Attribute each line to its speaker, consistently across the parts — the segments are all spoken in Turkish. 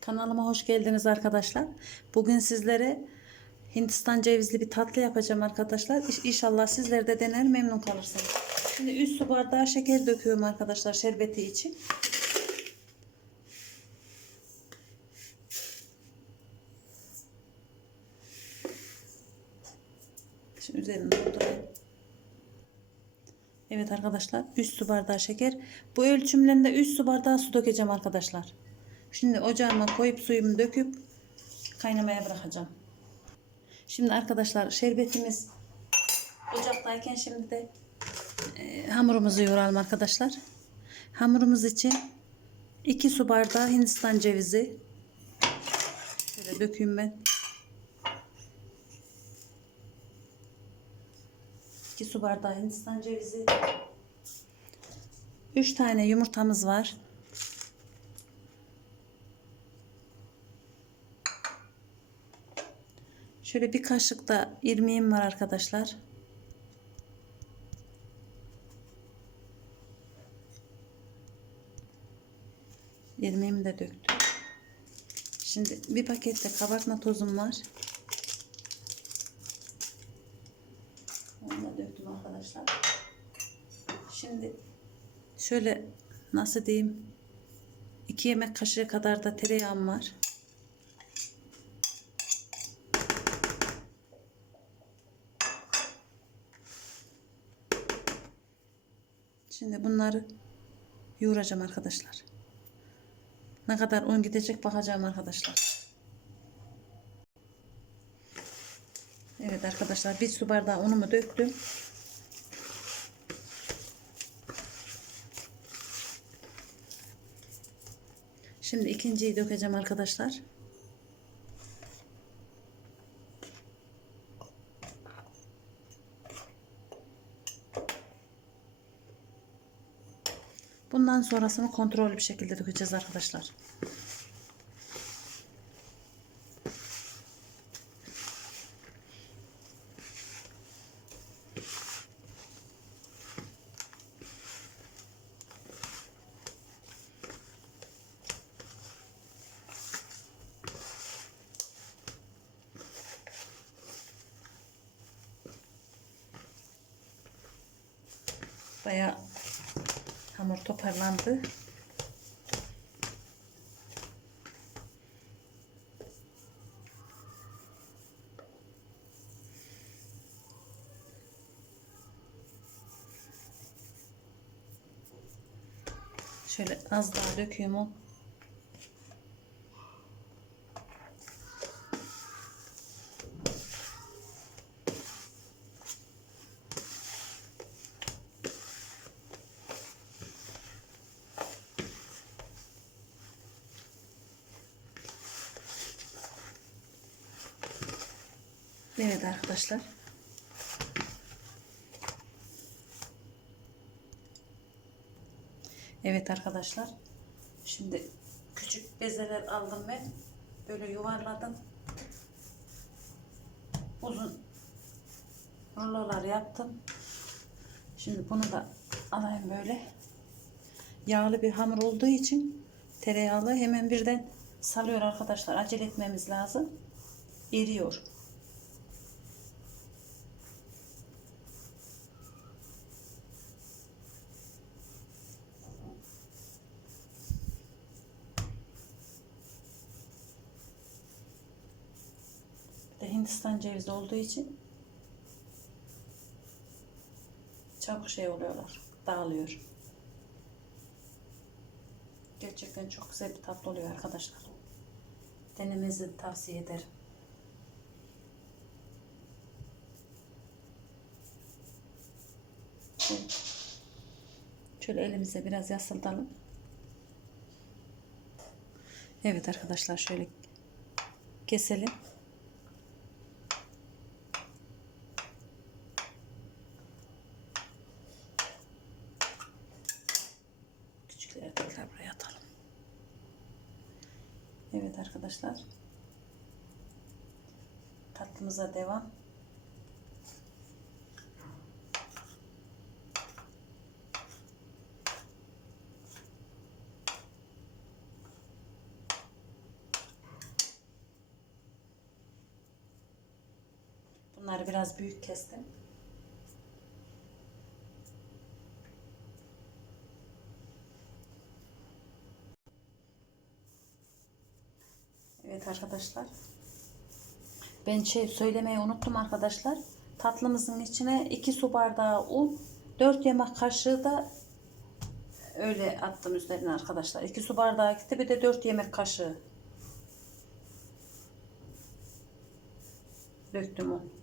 Speaker 1: Kanalıma hoş geldiniz arkadaşlar. Bugün sizlere Hindistan cevizli bir tatlı yapacağım arkadaşlar. İnşallah sizler de dener memnun kalırsınız. Şimdi 3 su bardağı şeker döküyorum arkadaşlar şerbeti için. Şimdi üzerine doldurayım. Evet arkadaşlar 3 su bardağı şeker. Bu ölçümlerinde 3 su bardağı su dökeceğim arkadaşlar. Şimdi ocağıma koyup suyumu döküp kaynamaya bırakacağım. Şimdi arkadaşlar şerbetimiz ocaktayken şimdi de e, hamurumuzu yoğuralım arkadaşlar. Hamurumuz için 2 su bardağı Hindistan cevizi şöyle dökeyim ben. 2 su bardağı Hindistan cevizi. 3 tane yumurtamız var. Şöyle bir kaşık da irmiğim var arkadaşlar. İrmiğimi de döktüm. Şimdi bir pakette kabartma tozum var. Onu da döktüm arkadaşlar. Şimdi şöyle nasıl diyeyim 2 yemek kaşığı kadar da tereyağım var. Şimdi bunları yoğuracağım arkadaşlar. Ne kadar un gidecek bakacağım arkadaşlar. Evet arkadaşlar bir su bardağı unumu döktüm. Şimdi ikinciyi dökeceğim arkadaşlar. Bundan sonrasını kontrollü bir şekilde dökeceğiz arkadaşlar. Bayağı hamur toparlandı. Şöyle az daha döküyorum Evet arkadaşlar. Evet arkadaşlar. Şimdi küçük bezeler aldım ben. Böyle yuvarladım. Uzun rulolar yaptım. Şimdi bunu da alayım böyle. Yağlı bir hamur olduğu için tereyağlı hemen birden salıyor arkadaşlar. Acele etmemiz lazım. Eriyor. Hindistan cevizi olduğu için çabuk şey oluyorlar. Dağılıyor. Gerçekten çok güzel bir tatlı oluyor arkadaşlar. Denemenizi tavsiye ederim. Şöyle- elimize biraz yasıltalım. Evet arkadaşlar şöyle keselim. arkadaşlar. Tatlımıza devam. Bunları biraz büyük kestim. Evet arkadaşlar. Ben şey söylemeyi unuttum arkadaşlar. Tatlımızın içine 2 su bardağı un, 4 yemek kaşığı da öyle attım üzerine arkadaşlar. 2 su bardağı gitti bir de 4 yemek kaşığı döktüm un.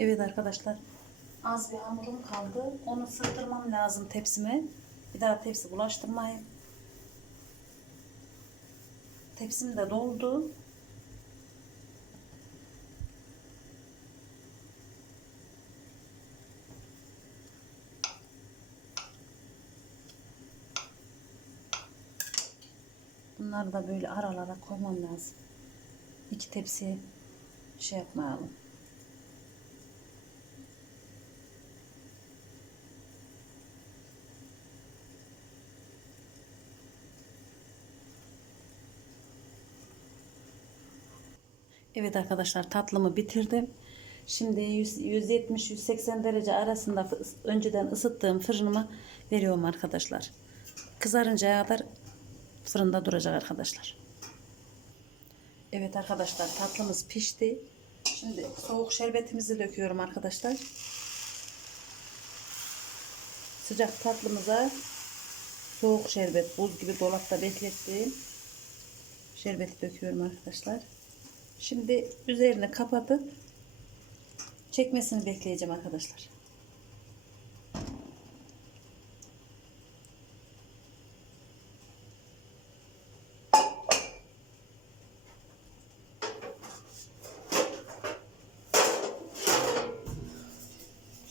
Speaker 1: Evet arkadaşlar. Az bir hamurum kaldı. Onu sığdırmam lazım tepsime. Bir daha tepsi bulaştırmayayım. Tepsim de doldu. Bunları da böyle aralara koymam lazım. İki tepsiye şey yapmayalım. Evet arkadaşlar tatlımı bitirdim. Şimdi 170-180 derece arasında önceden ısıttığım fırınıma veriyorum arkadaşlar. Kızarıncaya kadar fırında duracak arkadaşlar. Evet arkadaşlar tatlımız pişti. Şimdi soğuk şerbetimizi döküyorum arkadaşlar. Sıcak tatlımıza soğuk şerbet buz gibi dolapta beklettiğim şerbeti döküyorum arkadaşlar. Şimdi üzerine kapatıp çekmesini bekleyeceğim arkadaşlar.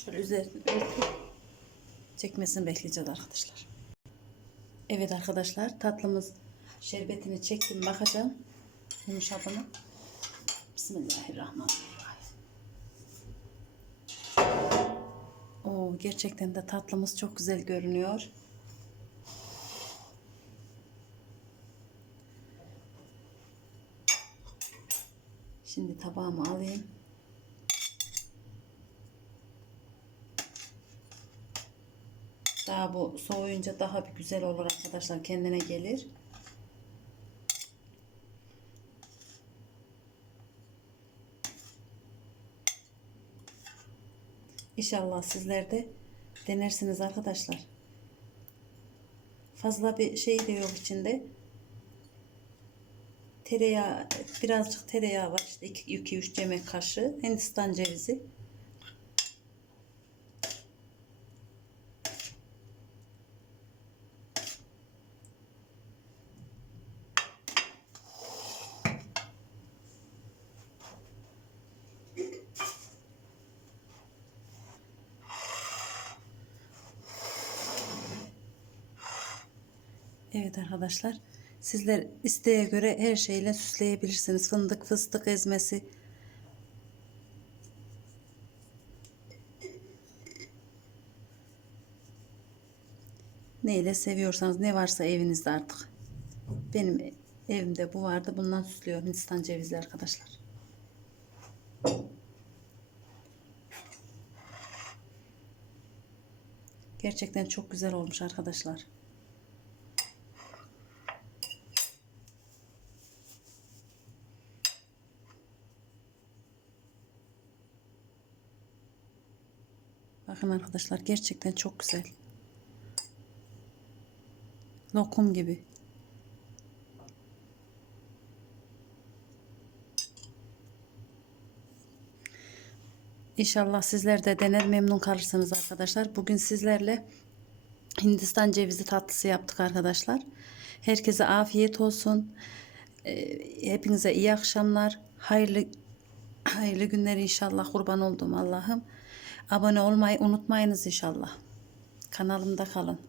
Speaker 1: Şöyle üzerine çekmesini bekleyeceğiz arkadaşlar. Evet arkadaşlar tatlımız şerbetini çektim bakacağım yumuşadığını. Bismillahirrahmanirrahim. Oo, gerçekten de tatlımız çok güzel görünüyor. Şimdi tabağımı alayım. Daha bu soğuyunca daha bir güzel olur arkadaşlar. Kendine gelir. İnşallah sizler de denersiniz arkadaşlar. Fazla bir şey de yok içinde. Tereyağı, birazcık tereyağı var. İşte 2-3 yemek kaşığı. Hindistan cevizi. Evet arkadaşlar. Sizler isteğe göre her şeyle süsleyebilirsiniz. Fındık, fıstık ezmesi. Neyle seviyorsanız ne varsa evinizde artık. Benim evimde bu vardı. Bundan süslüyorum Hindistan cevizli arkadaşlar. Gerçekten çok güzel olmuş arkadaşlar. Bakın arkadaşlar gerçekten çok güzel. Lokum gibi. İnşallah sizler de dener memnun kalırsınız arkadaşlar. Bugün sizlerle Hindistan cevizi tatlısı yaptık arkadaşlar. Herkese afiyet olsun. Ee, Hepinize iyi akşamlar. Hayırlı Hayırlı günler inşallah kurban olduğum Allah'ım. Abone olmayı unutmayınız inşallah. Kanalımda kalın.